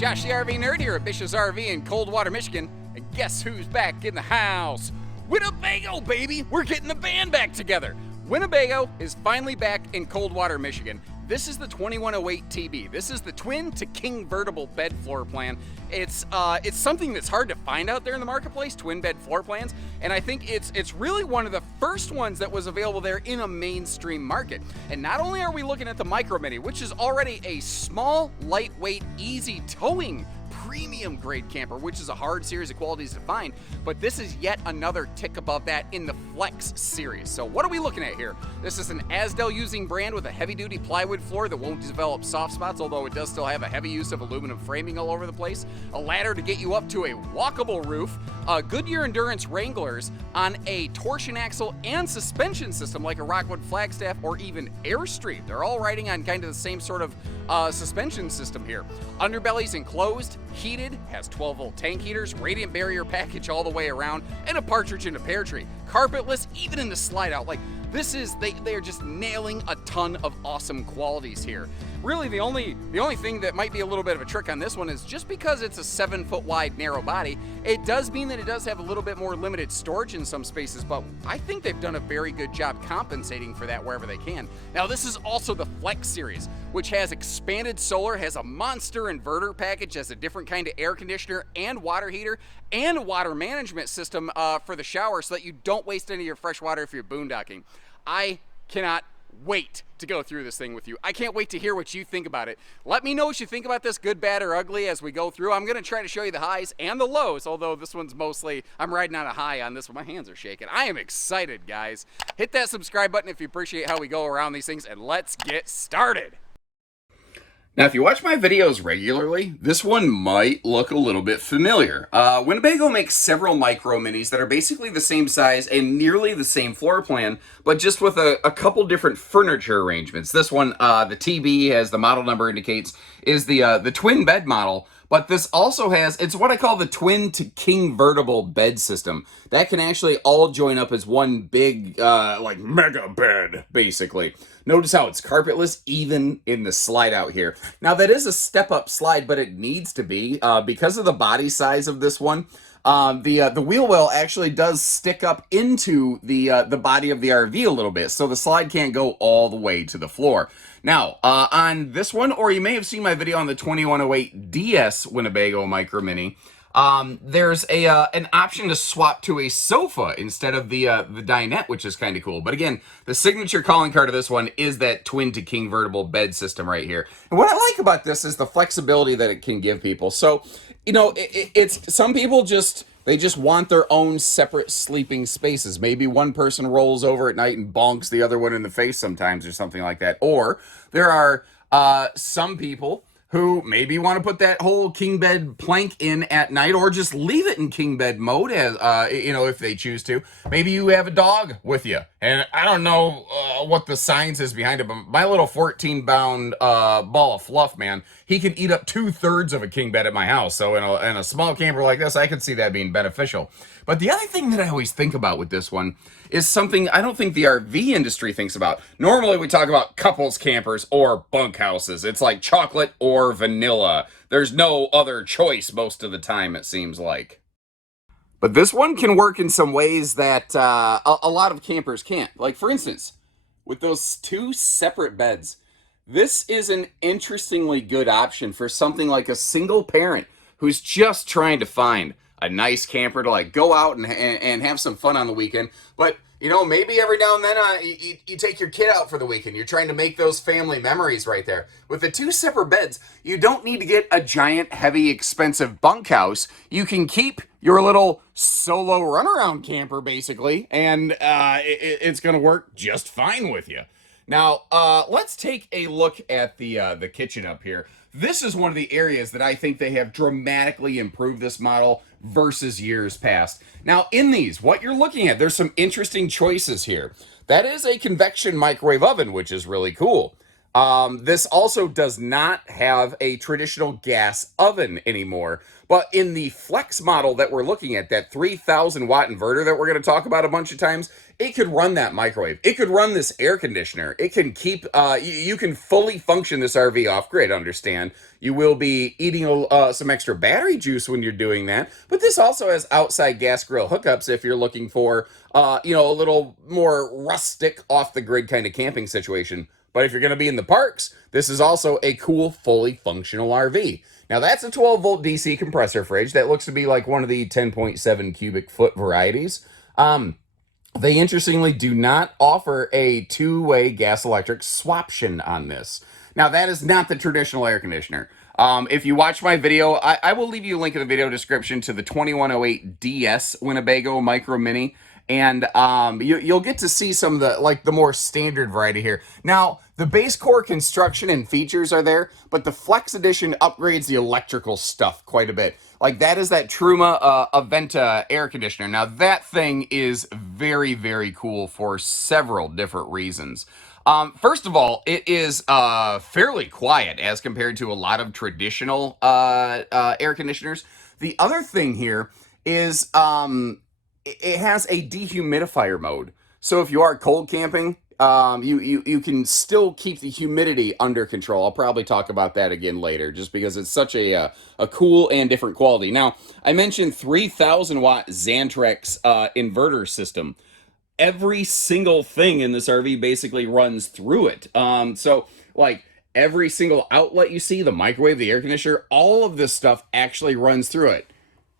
Josh the RV Nerd here at Bish's RV in Coldwater, Michigan. And guess who's back in the house? Winnebago, baby! We're getting the band back together. Winnebago is finally back in Coldwater, Michigan. This is the 2108TB. This is the twin to Kingvertible bed floor plan. It's something that's hard to find out there in the marketplace, twin bed floor plans, and I think it's really one of the first ones that was available there in a mainstream market. And not only are we looking at the Micro Mini, which is already a small, lightweight, easy towing premium grade camper, which is a hard series of qualities to find, but this is yet another tick above that in the Flex series. So what are we looking at here? This is an Azdel using brand with a heavy duty plywood floor that won't develop soft spots, although it does still have a heavy use of aluminum framing all over the place, a ladder to get you up to a walkable roof, Goodyear Endurance Wranglers on a torsion axle and suspension system like a Rockwood Flagstaff or even Airstream. They're all riding on kind of the same sort of suspension system here. Underbelly's enclosed, heated, has 12-volt tank heaters, radiant barrier package all the way around, and a partridge in a pear tree. Carpetless, even in the slide out. Like, this is, they are just nailing a ton of awesome qualities here. Really, the only thing that might be a little bit of a trick on this one is just because it's a 7-foot wide narrow body, it does mean that it does have a little bit more limited storage in some spaces, but I think they've done a very good job compensating for that wherever they can. Now, this is also the Flex series, which has expanded solar, has a monster inverter package, has a different kind of air conditioner and water heater, and water management system for the shower so that you don't waste any of your fresh water if you're boondocking. I cannot wait to go through this thing with you. I can't wait to hear what you think about it. Let me know what you think about this, good, bad, or ugly, as we go through. I'm going to try to show you the highs and the lows, although this one's mostly, I'm riding on a high on this one. My hands are shaking. I am excited, guys. Hit that subscribe button if you appreciate how we go around these things, and let's get started. Now, if you watch my videos regularly, this one might look a little bit familiar. Winnebago makes several Micro Minis that are basically the same size and nearly the same floor plan, but just with a couple different furniture arrangements. This one, the TB, as the model number indicates, is the twin bed model, but this also has, it's what I call the twin to Kingvertible bed system. That can actually all join up as one big, like, mega bed, basically. Notice how it's carpetless, even in the slide out here. Now, that is a step-up slide, but it needs to be, because of the body size of this one. The wheel well actually does stick up into the body of the RV a little bit, so the slide can't go all the way to the floor. Now, on this one, or you may have seen my video on the 2108DS Winnebago Micro Mini, there's an option to swap to a sofa instead of the dinette, which is kind of cool. But again, the signature calling card of this one is that twin to Kingvertible bed system right here. And what I like about this is the flexibility that it can give people. So, you know, it's some people they just want their own separate sleeping spaces. Maybe one person rolls over at night and bonks the other one in the face sometimes or something like that. Or there are some people who maybe want to put that whole king bed plank in at night, or just leave it in king bed mode, as you know, if they choose to. Maybe you have a dog with you, and I don't know what the science is behind it, but my little 14-pound ball of fluff, man, he can eat up 2/3 of a king bed at my house. So in a small camper like this, I could see that being beneficial. But the other thing that I always think about with this one is something I don't think the RV industry thinks about. Normally we talk about couples campers or bunkhouses. It's like chocolate or vanilla. There's no other choice most of the time, it seems like. But this one can work in some ways that a lot of campers can't. Like, for instance, with those two separate beds, this is an interestingly good option for something like a single parent who's just trying to find a nice camper to, like, go out and have some fun on the weekend. But, you know, maybe every now and then you take your kid out for the weekend. You're trying to make those family memories right there. With the two separate beds, you don't need to get a giant, heavy, expensive bunkhouse. You can keep your little solo runaround camper, basically, and it's going to work just fine with you. Now, let's take a look at the kitchen up here. This is one of the areas that I think they have dramatically improved this model versus years past. Now, in these, what you're looking at, there's some interesting choices here. That is a convection microwave oven, which is really cool. This also does not have a traditional gas oven anymore. But in the Flex model that we're looking at, that 3,000 watt inverter that we're going to talk about a bunch of times, it could run that microwave. It could run this air conditioner. It can keep, you can fully function this RV off grid, understand. You will be eating some extra battery juice when you're doing that. But this also has outside gas grill hookups if you're looking for, a little more rustic, off the grid kind of camping situation. But if you're going to be in the parks, this is also a cool, fully functional RV. Now, that's a 12-volt DC compressor fridge. That looks to be like one of the 10.7 cubic foot varieties. They interestingly do not offer a two-way gas-electric swaption on this. Now, that is not the traditional air conditioner. If you watch my video, I will leave you a link in the video description to the 2108DS Winnebago Micro Mini. And you'll get to see some of the more standard variety here. Now, the base core construction and features are there, but the Flex Edition upgrades the electrical stuff quite a bit. Like, that is that Truma Aventa air conditioner. Now, that thing is very, very cool for several different reasons. First of all, it is fairly quiet as compared to a lot of traditional air conditioners. The other thing here is it has a dehumidifier mode. So if you are cold camping, you can still keep the humidity under control. I'll probably talk about that again later, just because it's such a cool and different quality. Now, I mentioned 3,000 watt Xantrex inverter system. Every single thing in this RV basically runs through it. So like every single outlet you see, the microwave, the air conditioner, all of this stuff actually runs through it.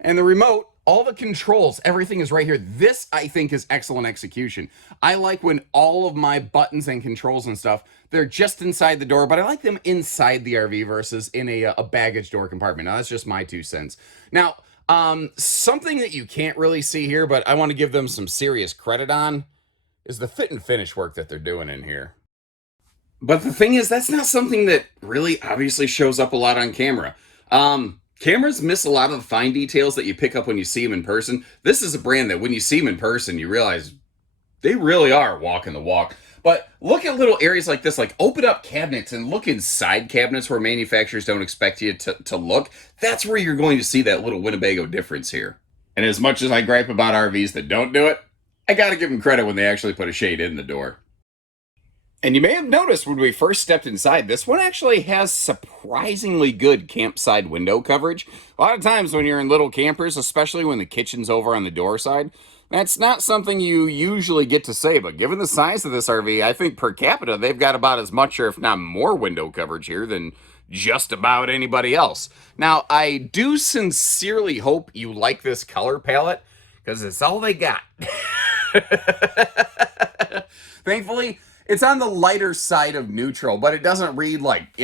And the remote, all the controls, everything is right here. This, I think, is excellent execution. I like when all of my buttons and controls and stuff, they're just inside the door, but I like them inside the RV versus in a baggage door compartment. Now, that's just my 2 cents. Now, something that you can't really see here, but I want to give them some serious credit on, is the fit and finish work that they're doing in here. But the thing is, that's not something that really obviously shows up a lot on camera. Cameras miss a lot of the fine details that you pick up when you see them in person. This is a brand that when you see them in person, you realize they really are walking the walk. But look at little areas like this, like open up cabinets and look inside cabinets where manufacturers don't expect you to look. That's where you're going to see that little Winnebago difference here. And as much as I gripe about RVs that don't do it, I got to give them credit when they actually put a shade in the door. And you may have noticed when we first stepped inside, this one actually has surprisingly good campside window coverage. A lot of times when you're in little campers, especially when the kitchen's over on the door side, that's not something you usually get to say. But given the size of this RV, I think per capita, they've got about as much or if not more window coverage here than just about anybody else. Now, I do sincerely hope you like this color palette, because it's all they got. Thankfully, it's on the lighter side of neutral, but it doesn't read like,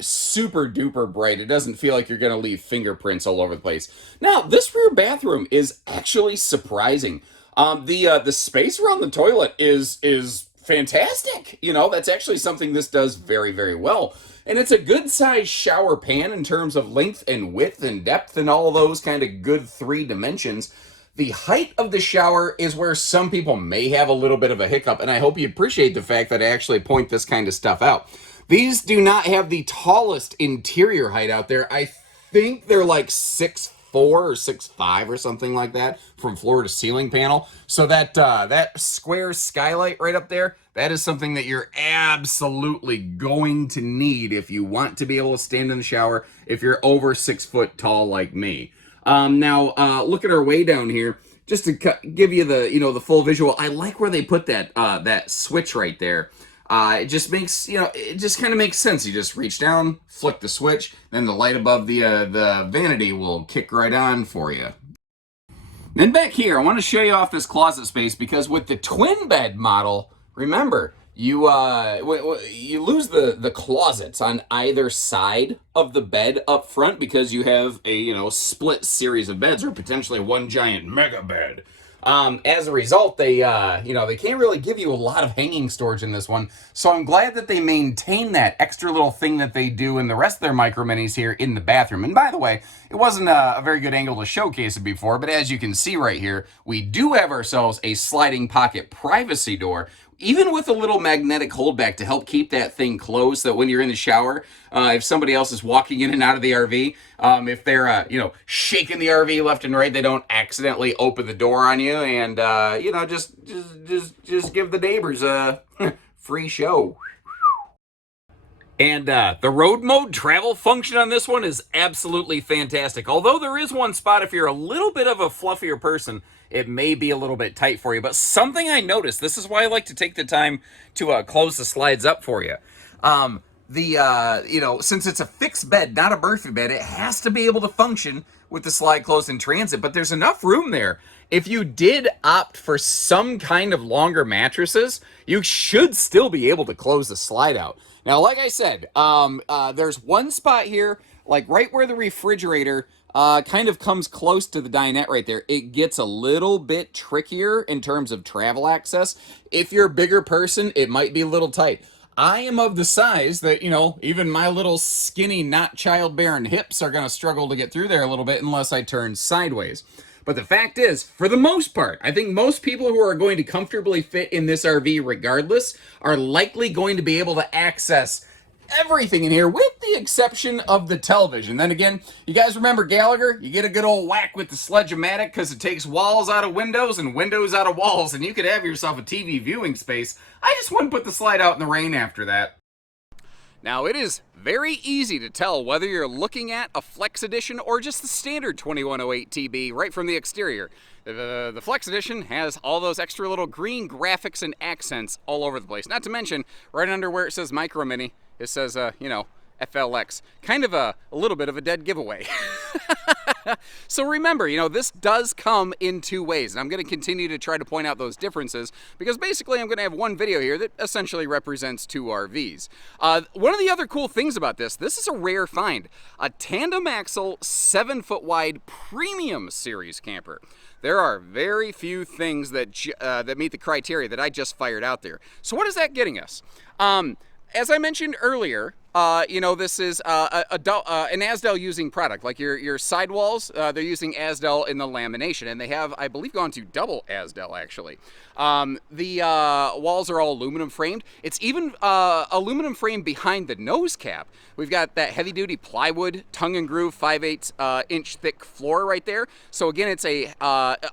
super duper bright. It doesn't feel like you're going to leave fingerprints all over the place. Now, this rear bathroom is actually surprising. The space around the toilet is fantastic. That's actually something this does very, very well. And it's a good size shower pan in terms of length and width and depth and all those kind of good 3 dimensions. The height of the shower is where some people may have a little bit of a hiccup, and I hope you appreciate the fact that I actually point this kind of stuff out. These do not have the tallest interior height out there. I think they're like 6'4" or 6'5" or something like that from floor to ceiling panel. So that square skylight right up there, that is something that you're absolutely going to need if you want to be able to stand in the shower if you're over 6 foot tall like me. Now, look at our way down here, just to give you the full visual. I like where they put that switch right there. It just makes, it just kind of makes sense. You just reach down, flick the switch, then the light above the vanity will kick right on for you. Then back here, I want to show you off this closet space, because with the twin bed model, remember, you lose the closets on either side of the bed up front, because you have a split series of beds, or potentially one giant mega bed. As a result, they can't really give you a lot of hanging storage in this one. So I'm glad that they maintain that extra little thing that they do in the rest of their micro minis here in the bathroom. And by the way, it wasn't a very good angle to showcase it before, but as you can see right here, we do have ourselves a sliding pocket privacy door. even with a little magnetic holdback to help keep that thing closed, so that when you're in the shower, if somebody else is walking in and out of the RV, if they're shaking the RV left and right, they don't accidentally open the door on you, and just give the neighbors a free show. And the road mode travel function on this one is absolutely fantastic. Although there is one spot, if you're a little bit of a fluffier person, it may be a little bit tight for you. But something I noticed, this is why I like to take the time to close the slides up for you. Since it's a fixed bed, not a Murphy bed, it has to be able to function with the slide closed in transit, but there's enough room there. If you did opt for some kind of longer mattresses, you should still be able to close the slide out. Now, like I said, there's one spot here, like right where the refrigerator kind of comes close to the dinette right there. It gets a little bit trickier in terms of travel access. If you're a bigger person, it might be a little tight. I am of the size that, even my little skinny, not childbearing hips are going to struggle to get through there a little bit unless I turn sideways. But the fact is, for the most part, I think most people who are going to comfortably fit in this RV regardless are likely going to be able to access everything in here with the exception of the television. Then again, you guys remember Gallagher? You get a good old whack with the Sledge-O-Matic because it takes walls out of windows and windows out of walls, and you could have yourself a TV viewing space. I just wouldn't put the slide out in the rain after that. Now, it is very easy to tell whether you're looking at a Flex Edition or just the standard 2108TB right from the exterior. The Flex Edition has all those extra little green graphics and accents all over the place. Not to mention, right under where it says Micro Mini, it says, FLX. Kind of a little bit of a dead giveaway. So remember, this does come in two ways, and I'm going to continue to try to point out those differences because basically I'm going to have one video here that essentially represents two RVs. One of the other cool things about this is a rare find. A tandem axle 7-foot wide premium series camper. There are very few things that meet the criteria that I just fired out there. So what is that getting us? As I mentioned earlier, this is an Azdel using product. Like your sidewalls, they're using Azdel in the lamination, and they have, I believe, gone to double Azdel actually. The walls are all aluminum framed. It's even aluminum framed behind the nose cap. We've got that heavy-duty plywood, tongue and groove, 5/8 inch thick floor right there. So again, it's a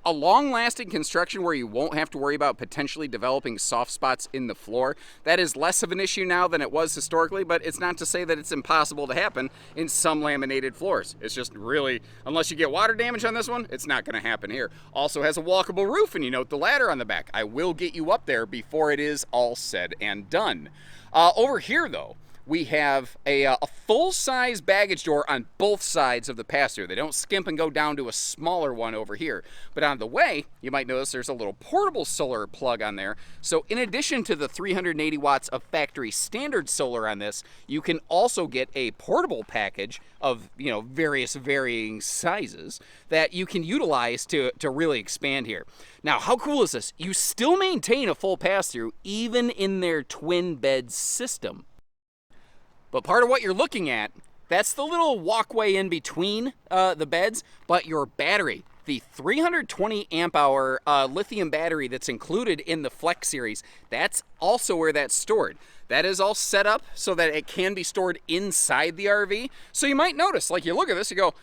long-lasting construction where you won't have to worry about potentially developing soft spots in the floor. That is less of an issue now than it was historically, but it's not to say that it's impossible to happen in some laminated floors. It's just really, unless you get water damage on this one, it's not going to happen here. Also has a walkable roof, and you note the ladder on the back. I will get you up there before it is all said and done. Over here, though, we have a full-size baggage door on both sides of the pass-through. They don't skimp and go down to a smaller one over here. But on the way, you might notice there's a little portable solar plug on there. So in addition to the 380 watts of factory standard solar on this, you can also get a portable package of various varying sizes that you can utilize to really expand here. Now, how cool is this? You still maintain a full pass-through even in their twin bed system. But part of what you're looking at, that's the little walkway in between the beds, but your battery, the 320 amp hour lithium battery that's included in the Flex series, that's also where that's stored. That is all set up so that it can be stored inside the RV. So you might notice, like you look at this, you go,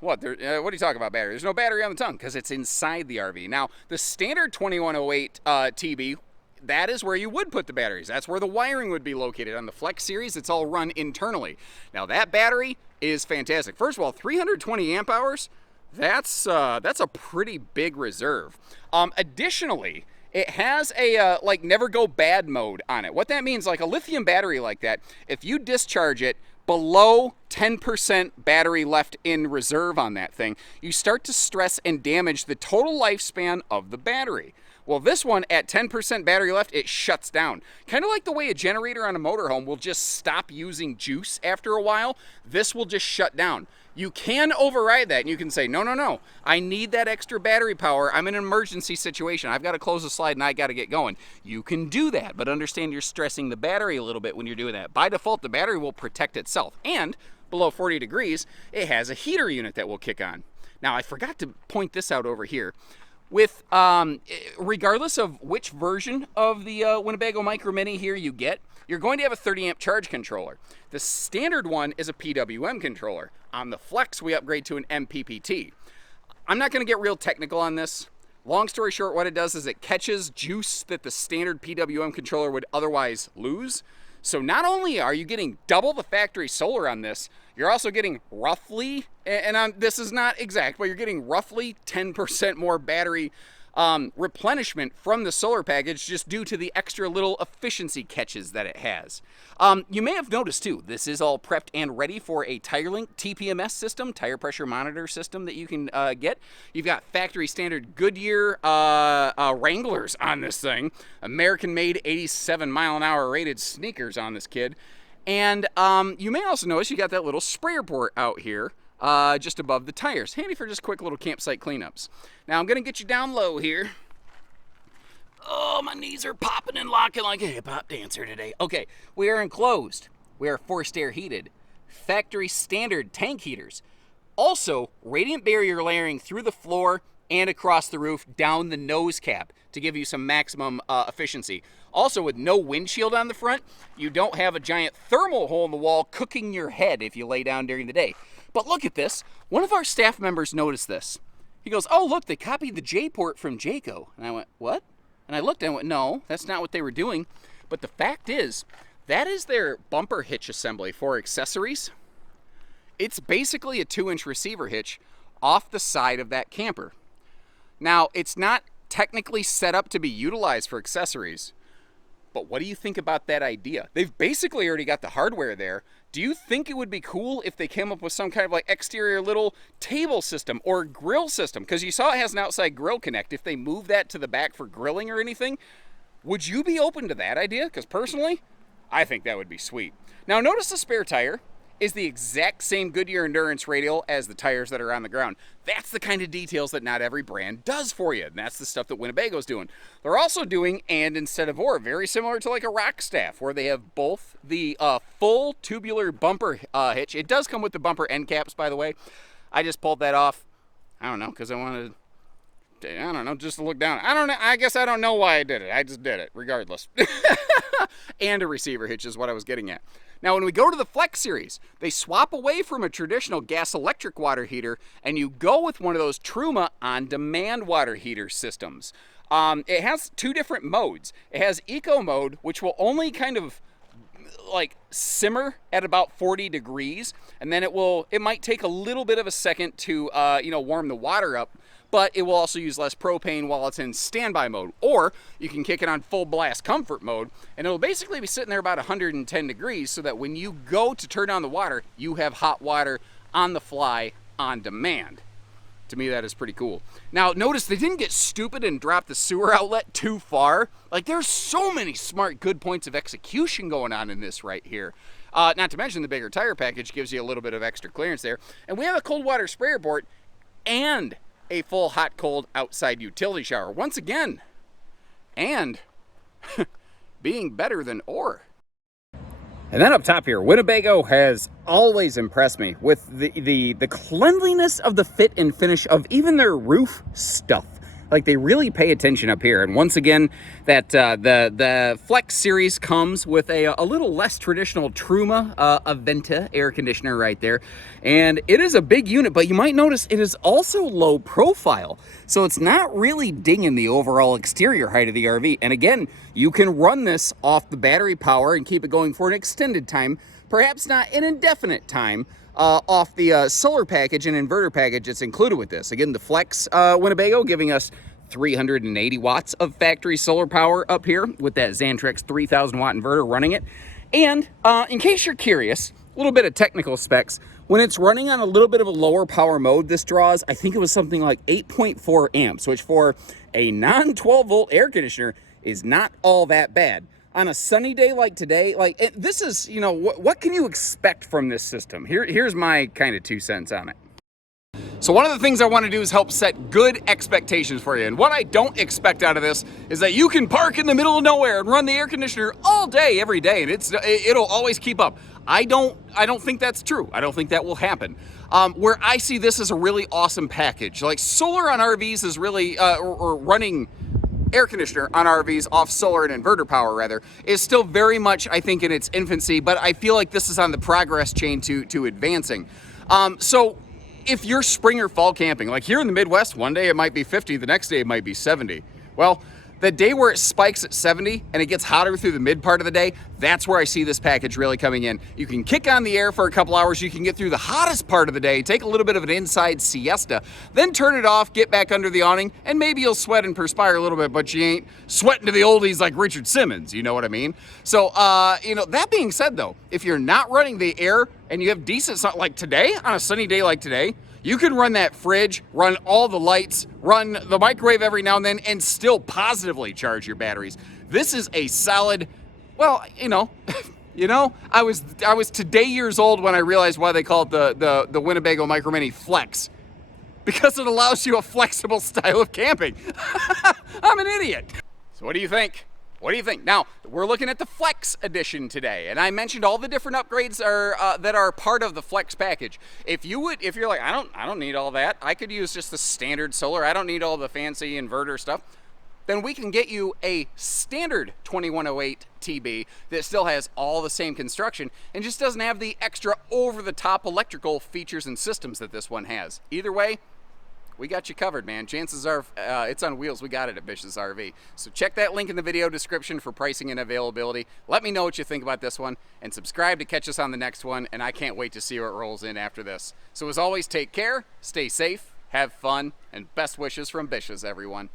what are you talking about battery? There's no battery on the tongue because it's inside the RV. Now, the standard 2108 TB, that is where you would put the batteries. That's where the wiring would be located. On the Flex series, it's all run internally. Now, that battery is fantastic. First of all, 320 amp hours, that's a pretty big reserve. Additionally, it has a never go bad mode on it. What that means, like a lithium battery like that, if you discharge it below 10% battery left in reserve on that thing, you start to stress and damage the total lifespan of the battery. Well, this one, at 10% battery left, it shuts down. Kind of like the way a generator on a motorhome will just stop using juice after a while, this will just shut down. You can override that, and you can say, no, I need that extra battery power. I'm in an emergency situation. I've got to close the slide, and I got to get going. You can do that, but understand you're stressing the battery a little bit when you're doing that. By default, the battery will protect itself, and below 40 degrees, it has a heater unit that will kick on. Now, I forgot to point this out over here. with, regardless of which version of the Winnebago Micro Mini here you get, you're going to have a 30 amp charge controller. The standard one is a PWM controller. On the Flex, we upgrade to an MPPT. I'm not going to get real technical on this. Long story short, what it does is it catches juice that the standard PWM controller would otherwise lose. So not only are you getting double the factory solar on this, you're also getting roughly, and this is not exact, but you're getting roughly 10% more battery replenishment from the solar package just due to the extra little efficiency catches that it has. You may have noticed too, this is all prepped and ready for a TireLink TPMS system, tire pressure monitor system that you can get. You've got factory standard Goodyear Wranglers on this thing, American-made 87-mile-an-hour rated sneakers on this kid. And you may also notice you got that little sprayer port out here just above the tires. Handy for just quick little campsite cleanups. Now I'm gonna get you down low here. Oh, my knees are popping and locking like a hip-hop dancer today. Okay, we are enclosed. We are forced air heated. Factory standard tank heaters. Also, radiant barrier layering through the floor and across the roof down the nose cap to give you some maximum efficiency. Also, with no windshield on the front, you don't have a giant thermal hole in the wall cooking your head if you lay down during the day. But look at this. One of our staff members noticed this. He goes, oh, look, they copied the J-port from Jayco. And I went, what? And I looked and I went, no, that's not what they were doing. But the fact is, that is their bumper hitch assembly for accessories. It's basically a 2-inch receiver hitch off the side of that camper. Now, it's not technically set up to be utilized for accessories, but what do you think about that idea? They've basically already got the hardware there. Do you think it would be cool if they came up with some kind of like exterior little table system or grill system? Because you saw it has an outside grill connect. If they move that to the back for grilling or anything, would you be open to that idea? Because personally, I think that would be sweet. Now notice the spare tire is the exact same Goodyear Endurance radial as the tires that are on the ground. That's the kind of details that not every brand does for you, and that's the stuff that Winnebago's doing. They're also doing and instead of or, very similar to like a Rock Staff, where they have both the full tubular bumper hitch. It does come with the bumper end caps, by the way. I just pulled that off, I don't know, because I wanted, I don't know, just to look down. I don't know, I guess I don't know why I did it. I just did it, regardless. And a receiver hitch is what I was getting at. Now, when we go to the Flex series, they swap away from a traditional gas-electric water heater, and you go with one of those Truma on-demand water heater systems. It has 2 different modes. It has Eco mode, which will only kind of like simmer at about 40 degrees, and then it might take a little bit of a second to warm the water up, but it will also use less propane while it's in standby mode. Or you can kick it on full blast comfort mode, and it'll basically be sitting there about 110 degrees so that when you go to turn on the water, you have hot water on the fly on demand. To me, that is pretty cool. Now, notice they didn't get stupid and drop the sewer outlet too far. Like, there's so many smart, good points of execution going on in this right here. Not to mention the bigger tire package gives you a little bit of extra clearance there. And we have a cold water sprayer port and a full hot-cold outside utility shower. Once again, and being better than or. And then up top here, Winnebago has always impressed me with the cleanliness of the fit and finish of even their roof stuff. Like, they really pay attention up here. And once again, that the Flex series comes with a little less traditional Truma Aventa air conditioner right there. And it is a big unit, but you might notice it is also low profile. So it's not really dinging the overall exterior height of the RV. And again, you can run this off the battery power and keep it going for an extended time, perhaps not an indefinite time, off the solar package and inverter package that's included with this. Again, the Flex Winnebago giving us 380 watts of factory solar power up here with that Xantrex 3000 watt inverter running it. And in case you're curious, a little bit of technical specs. When it's running on a little bit of a lower power mode, this draws, I think it was something like 8.4 amps, which for a non-12 volt air conditioner is not all that bad. On a sunny day like today, like this is, what can you expect from this system? Here's my kind of 2 cents on it. So one of the things I want to do is help set good expectations for you. And what I don't expect out of this is that you can park in the middle of nowhere and run the air conditioner all day, every day, and it'll always keep up. I don't think that's true. I don't think that will happen. where I see this as a really awesome package. Like solar on RVs is really, or running air conditioner on RVs off solar and inverter power rather, is still very much, I think, in its infancy, but I feel like this is on the progress chain to advancing. So if you're spring or fall camping, like here in the Midwest, one day it might be 50, the next day it might be 70. Well, the day where it spikes at 70 and it gets hotter through the mid part of the day, that's where I see this package really coming in. You can kick on the air for a couple hours, you can get through the hottest part of the day, take a little bit of an inside siesta, then turn it off, get back under the awning, and maybe you'll sweat and perspire a little bit, but you ain't sweating to the oldies like Richard Simmons, you know what I mean? So, that being said though, if you're not running the air and you have decent sun, like today, on a sunny day like today, you can run that fridge, run all the lights, run the microwave every now and then, and still positively charge your batteries. This is a solid, well, I was today years old when I realized why they call it the Winnebago Micro Mini Flex, because it allows you a flexible style of camping. I'm an idiot. So what do you think? What do you think? Now, we're looking at the Flex edition today, and I mentioned all the different upgrades that are part of the Flex package. If you're like, I don't need all that, I could use just the standard solar, I don't need all the fancy inverter stuff, then we can get you a standard 2108TB that still has all the same construction and just doesn't have the extra over-the-top electrical features and systems that this one has. Either way, we got you covered, man. Chances are it's on wheels. We got it at Bish's RV. So check that link in the video description for pricing and availability. Let me know what you think about this one, and subscribe to catch us on the next one, and I can't wait to see what rolls in after this. So as always, take care, stay safe, have fun, and best wishes from Bish's, everyone.